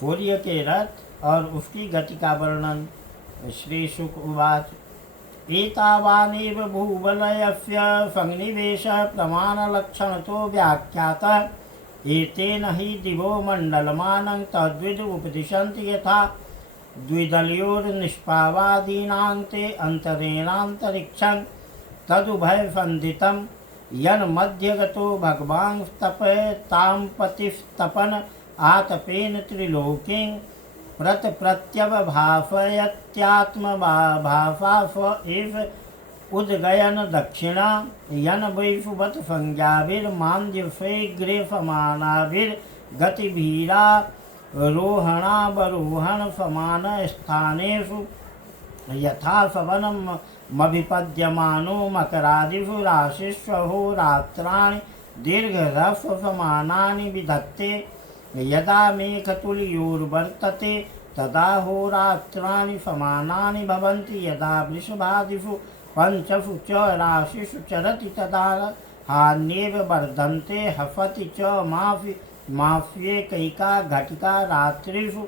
सूर्य के रथ और उसकी गति का वर्णन। श्री शुक उवाच एतावानेव भूबलयस्य संनिवेश प्रमाणलक्षणतो व्याख्यातः एतेन हि दिवो मण्डलमानं तद्विद् उपदिशन्ति यथा द्विदलयोर्निष्पावादीनां ते अन्तरेणान्तरिक्षं तदुभयसन्धितं यन्मध्यगतो भगवांस्तपतां पतिस्तपन आतपेन त्रिलोकीं प्रत्यवभासयत्यात्मभासाफ एव उद्गयन दक्षिणा यन वैषुवत संज्ञाभिर्मान्द्यफैग्रेफमानाभिर्गतिभिरारोहणावरोहण समान स्थानेषु यथा सवनमभिपद्यमानो मकरादिषु राशिष्वहोरात्राणि दीर्घह्रस्वसमानानि विधत्ते यदा मेघतुल्योर्वर्तते तदा होरात्राणि समानानि भवन्ति यदा वृषभादिषु पंचषु च राशिषु चरति तदा हान्येव वर्धन्ते हसति च मास्येकैका घटिका रात्रिषु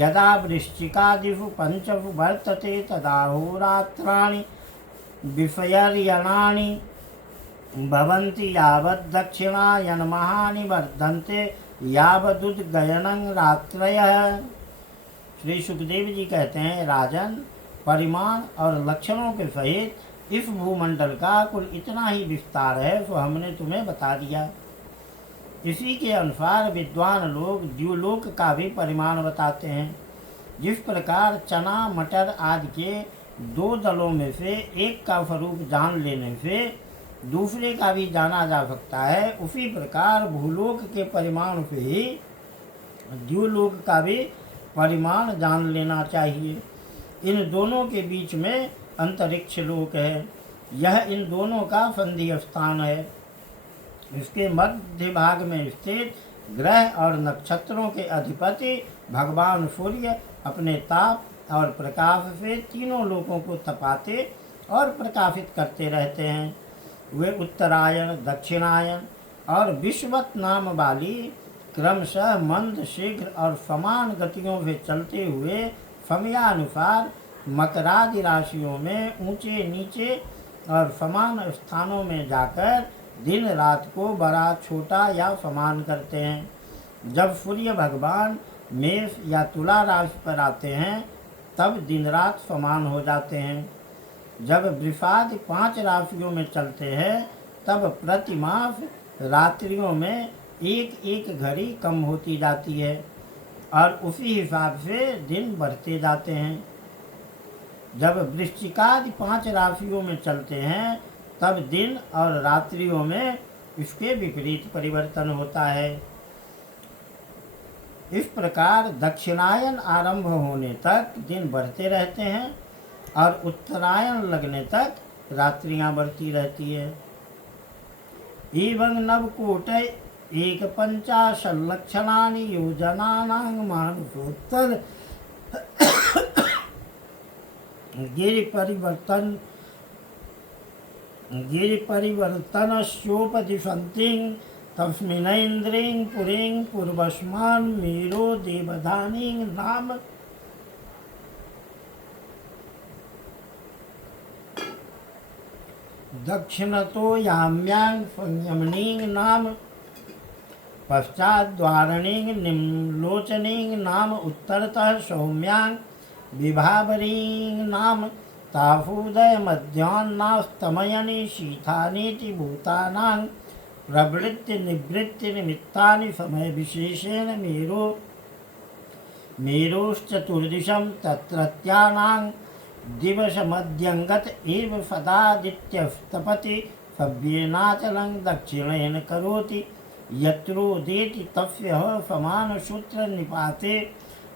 यदा वृश्चिकादिषु पंचषु वर्तते तदा होरात्राणि विषयर्यणानि भवन्ति यावद्दक्षिणायनमहानि वर्धन्ते यावदुद्गयनं रात्रयः। श्री सुखदेव जी कहते हैं, राजन, परिमाण और लक्षणों के सहित इस भूमंडल का कुल इतना ही विस्तार है तो हमने तुम्हें बता दिया। इसी के अनुसार विद्वान लोग द्युलोक का भी परिमाण बताते हैं। जिस प्रकार चना मटर आदि के दो दलों में से एक का स्वरूप जान लेने से दूसरे का भी जाना जा सकता है, उसी प्रकार भूलोक के परिमाण से ही द्युलोक का भी परिमाण जान लेना चाहिए। इन दोनों के बीच में अंतरिक्ष लोक है। यह इन दोनों का संधि स्थान है। इसके मध्य भाग में स्थित ग्रह और नक्षत्रों के अधिपति भगवान सूर्य अपने ताप और प्रकाश से तीनों लोकों को तपाते और प्रकाशित करते रहते हैं। वे उत्तरायण, दक्षिणायन और विश्ववत नाम वाली क्रमशः मंद, शीघ्र और समान गतियों से चलते हुए समयानुसार मकरादि राशियों में ऊंचे नीचे और समान स्थानों में जाकर दिन रात को बड़ा छोटा या समान करते हैं। जब सूर्य भगवान मेष या तुला राशि पर आते हैं तब दिन रात समान हो जाते हैं। जब वृषादि 5 राशियों में चलते हैं तब प्रतिमास रात्रियों में एक एक घड़ी कम होती जाती है और उसी हिसाब से दिन बढ़ते जाते हैं। जब वृश्चिकादि 5 राशियों में चलते हैं तब दिन और रात्रियों में इसके विपरीत परिवर्तन होता है। इस प्रकार दक्षिणायन आरंभ होने तक दिन बढ़ते रहते हैं और उत्तरायण लगने तक रात्रियां बढ़ती रहती है। एवं नवकोट 150 लक्षणानि योजनानां मानुषोत्तर गिरिपरिवर्तनस्योपदिशन्ति तस्मिन्नेन्द्रिं पुरीं पूर्वस्मान् मीरो देवधानी नाम दक्षिणतो याम्यां संयमनीं नाम पश्चाद्वारणीं निम्लोचनीं नाम उत्तरतः सौम्यां विभावरीं नाम ताफूदय मध्याह्नास्तमयनि शीथानीति भूतानां प्रवृत्ति निवृत्ति निमित्तानि समय विशेषेण मेरोश्चतुर्दिशं तत्रत्यानां दिवसमध्यंगत एव सदादित्यस्तपति सव्येनाचलं दक्षिणेन करोति यत्रोदेति तस्य समानसूत्र निपाते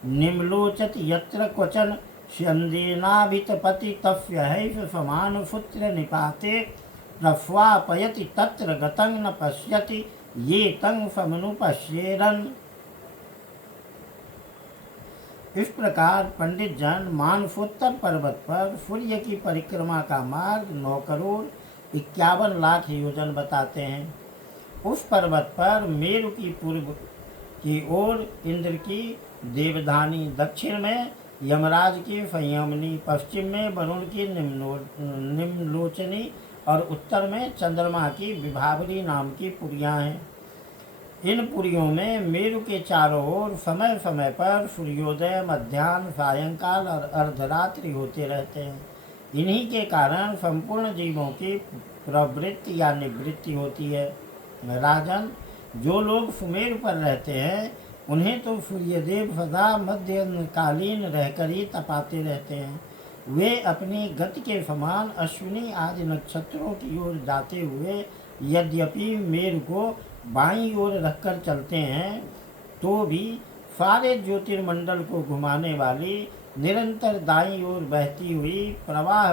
निम्लोचति यत्र क्वचन स्यन्देनाभितपति तस्य हैष समानसूत्र निपाते प्रस्वापयति तत्र गतं न पश्यति ये तं समनुपश्येरन्। इस प्रकार पंडित जन मानसोत्तर पर्वत पर सूर्य की परिक्रमा का मार्ग 9,51,00,000 योजन बताते हैं। उस पर्वत पर मेरु की पूर्व की ओर इंद्र की देवधानी, दक्षिण में यमराज की संयमनी, पश्चिम में वरुण की निम्नलोचनी और उत्तर में चंद्रमा की विभावरी नाम की पुरियां हैं। इन पुरियों में मेरु के चारों ओर समय समय पर सूर्योदय, मध्याह्न, सायंकाल और अर्धरात्रि होते रहते हैं। इन्हीं के कारण संपूर्ण जीवों की प्रवृत्ति या निवृत्ति होती है। राजन, जो लोग सुमेरु पर रहते हैं उन्हें तो सूर्यदेव सदा मध्यकालीन रहकर ही तपाते रहते हैं। वे अपनी गति के समान अश्विनी आदि नक्षत्रों की ओर जाते हुए यद्यपि मेरु को बाईं ओर रखकर चलते हैं, तो भी सारे ज्योतिर्मंडल को घुमाने वाली निरंतर दाईं ओर बहती हुई प्रवाह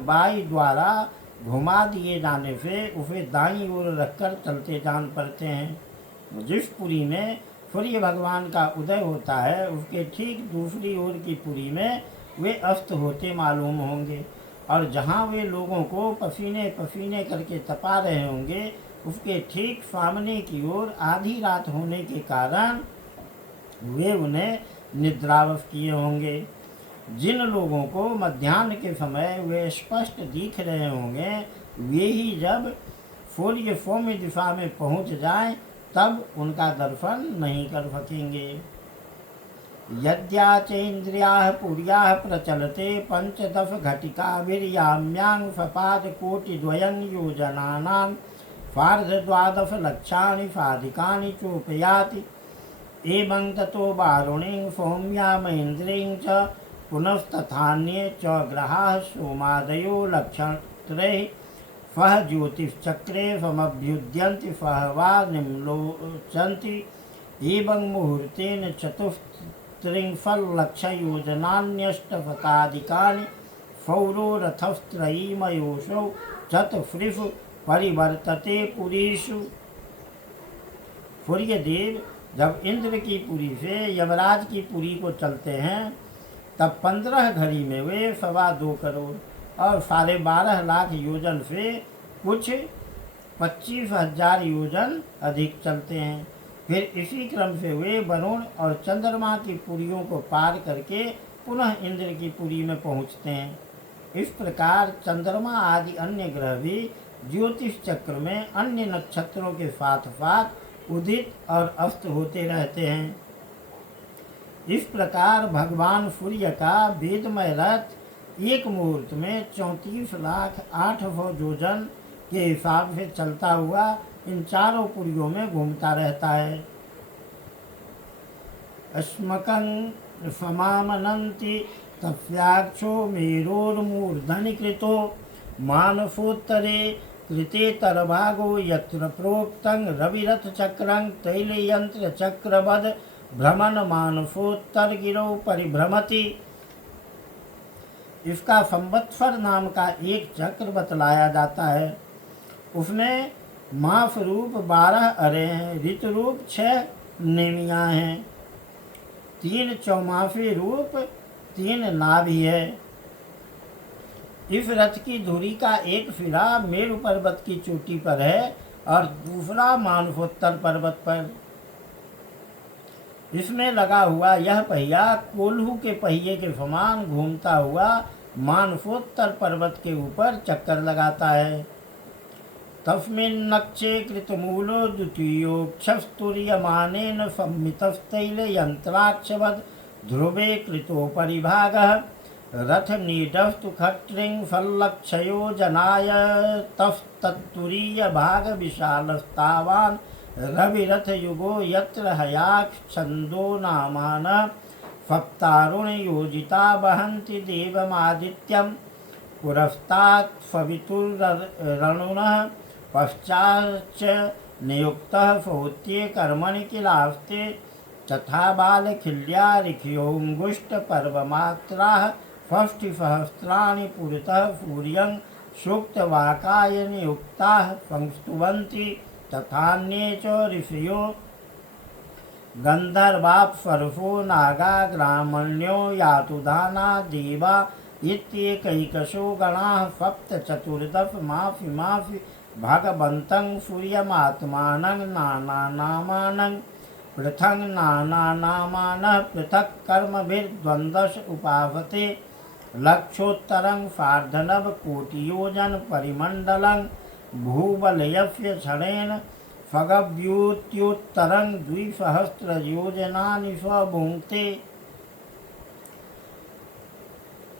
वायु द्वारा घुमा दिए जाने से उसे दाईं ओर रखकर चलते जान पड़ते हैं। जिस पुरी में सूर्य भगवान का उदय होता है उसके ठीक दूसरी ओर की पुरी में वे अस्त होते मालूम होंगे, और जहाँ वे लोगों को पसीने पसीने करके तपा रहे होंगे उसके ठीक सामने की ओर आधी रात होने के कारण वे उन्हें निद्रावश किए होंगे। जिन लोगों को मध्याह्न के समय वे स्पष्ट दिख रहे होंगे, वे ही जब सूर्य सौम्य दिशा में पहुँच जाएं तब उनका दर्शन नहीं कर सकेंगे। यद्याचेन्द्रियाः पुर्याः प्रचलते पंचदश घटिकाभिर्याम्यां सपादकोटिद्वयं योजनानां सार्धद्वादश लक्षाणि साधिकानि चोपयाति। एवं ततो वारुणीं सौम्यामैन्द्रीं च पुनस्तथान्ये च ग्रहाः सोमादयो लक्षत्रैः सह ज्योतिश्चक्रे समभ्युद्यन्ति सह वा निम्लोचन्ति। एवं मुहूर्तेन चतुस्त्रिंशल्लक्षयोजनान्यष्टशताधिकानि सौरो रथस्त्रयीमयोऽसौ चतुर्षु परिवर्तते पुरीषु। सूर्यदेव जब इंद्र की पुरी से यमराज की पुरी को चलते हैं तब 15 घड़ी में वे 2.25 करोड़ और 12.5 लाख योजन से कुछ 25,000 योजन अधिक चलते हैं। फिर इसी क्रम से वे वरुण और चंद्रमा की पुरियों को पार करके पुनः इंद्र की पुरी में पहुँचते हैं। इस प्रकार चंद्रमा आदि अन्य ग्रह भी ज्योतिष चक्र में अन्य नक्षत्रों के साथ साथ उदित और अस्त होते रहते हैं। इस प्रकार भगवान सूर्य का वेदमय रथ एक मुहूर्त में 34,08,000 योजन के हिसाब से चलता हुआ इन चारों पुरियों में घूमता रहता है। अस्मकं समामनन्ति तस्याक्षो मेरोर्मूर्धनि कृतो मानसोत्तरे कृतेतरभागो यत्र प्रोक्तं रविरथचक्रं तैलयंत्रचक्रवद भ्रमण मानसोत्तर गिरौ परिभ्रमति। इसका संवत्सर नाम का एक चक्र बतलाया जाता है। उसमें मास रूप 12 अरे हैं, ऋतु रूप 6 नेमियाँ हैं, 3 चौमासी रूप 3 नाभि है। इस रथ की धुरी का एक सिरा मेरु पर्वत की चोटी पर है और दूसरा मानसोत्तर पर्वत पर। इसमें लगा हुआ यह पहिया कोल्हू के पहिए के समान घूमता हुआ मानसोत्तर पर्वत के ऊपर चक्कर लगाता है। तस्मिन्नक्षे कृतमूलो द्वितीयोक्षस्तुर्यमानेन संमितस्तैलयन्त्राक्षवद् ध्रुवे कृतोपरिभागः रथनीडस्तु खट्रिं संलक्षयोजनाय तस्तत्तुरीयभागविशालस्तावान् रविरथयुगो यत्र हयाक्षन्दो नामान सप्तारुणयोजिता वहन्ति देवमादित्यं पुरस्तात् सवितुर्रणुनः पश्चाच्च नियुक्तः सौत्ये कर्मणि किलास्ते तथा बालखिल्या ऋखयोऽङ्गुष्ठपर्वमात्राः षष्ठिसहस्राणि पुरतः सूर्यं सूक्तवाकाय नियुक्ताः संस्तुवन्ति तथान्ये च ऋषयो गन्धर्वाप्सरसो नागा ग्रामण्यो यातुधाना देवा इत्येकैकशो गणाः सप्त चतुर्दश मासि भगवन्तं सूर्यमात्मानं नानानामानं पृथङ् नानानामानः पृथक् कर्मभिर्द्वन्द्वश उपावते लक्षोत्तरं सार्धनवकोटियोजन परिमण्डलं भूबलयस्य क्षणेन फगव्युत्योत्तरं 2,000 योजनानि स्वभुङ्क्ते।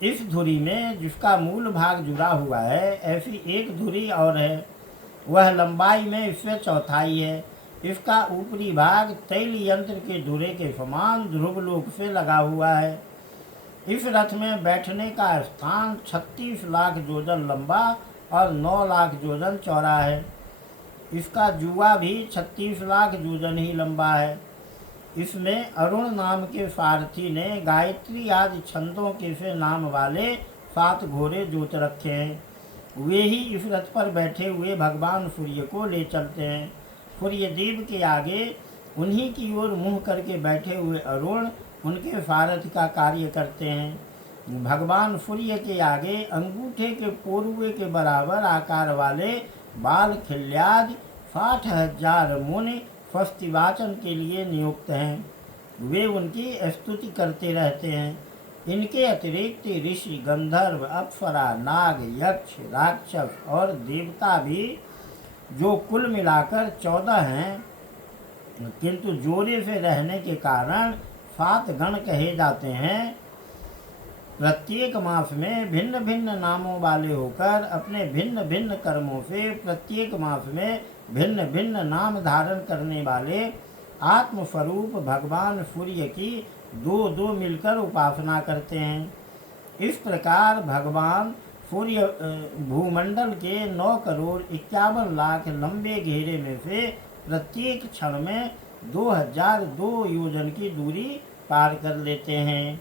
इस धुरी में जिसका मूल भाग जुड़ा हुआ है, ऐसी एक धुरी और है, वह लंबाई में इससे चौथाई है। इसका ऊपरी भाग तैल यंत्र के धुरे के समान ध्रुवलोक से लगा हुआ है। इस रथ में बैठने का स्थान 36 लाख योजन लंबा और 9 लाख योजन चौड़ा है। इसका जुआ भी 36 लाख योजन ही लंबा है। इसमें अरुण नाम के सारथी ने गायत्री आदि छंदों के से नाम वाले 7 घोड़े जोत रखे हैं। वे ही इस रथ पर बैठे हुए भगवान सूर्य को ले चलते हैं। सूर्य देव के आगे उन्हीं की ओर मुंह करके बैठे हुए अरुण उनके सारथी का कार्य करते हैं। भगवान सूर्य के आगे अंगूठे के पोरुए के बराबर आकार वाले बाल खिल्याद 60,000 मुनि स्वस्तिवाचन के लिए नियुक्त हैं। वे उनकी स्तुति करते रहते हैं। इनके अतिरिक्त ऋषि, गंधर्व, अप्सरा, नाग, यक्ष, राक्षस और देवता भी, जो कुल मिलाकर 14 हैं, किंतु जोड़े से रहने के कारण 7 गण कहे जाते हैं, प्रत्येक मास में भिन्न भिन्न नामों वाले होकर अपने भिन्न भिन्न कर्मों से प्रत्येक मास में भिन्न भिन्न नाम धारण करने वाले आत्मस्वरूप भगवान सूर्य की 2-2 मिलकर उपासना करते हैं। इस प्रकार भगवान सूर्य भूमंडल के 9,51,00,000 लंबे घेरे में से प्रत्येक क्षण में 2002 योजन की दूरी पार कर लेते हैं।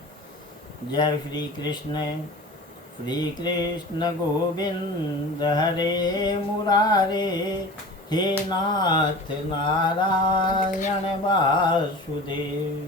जय श्री कृष्ण गोविंद हरे मुरारे, हे नाथ नारायण वासुदेव।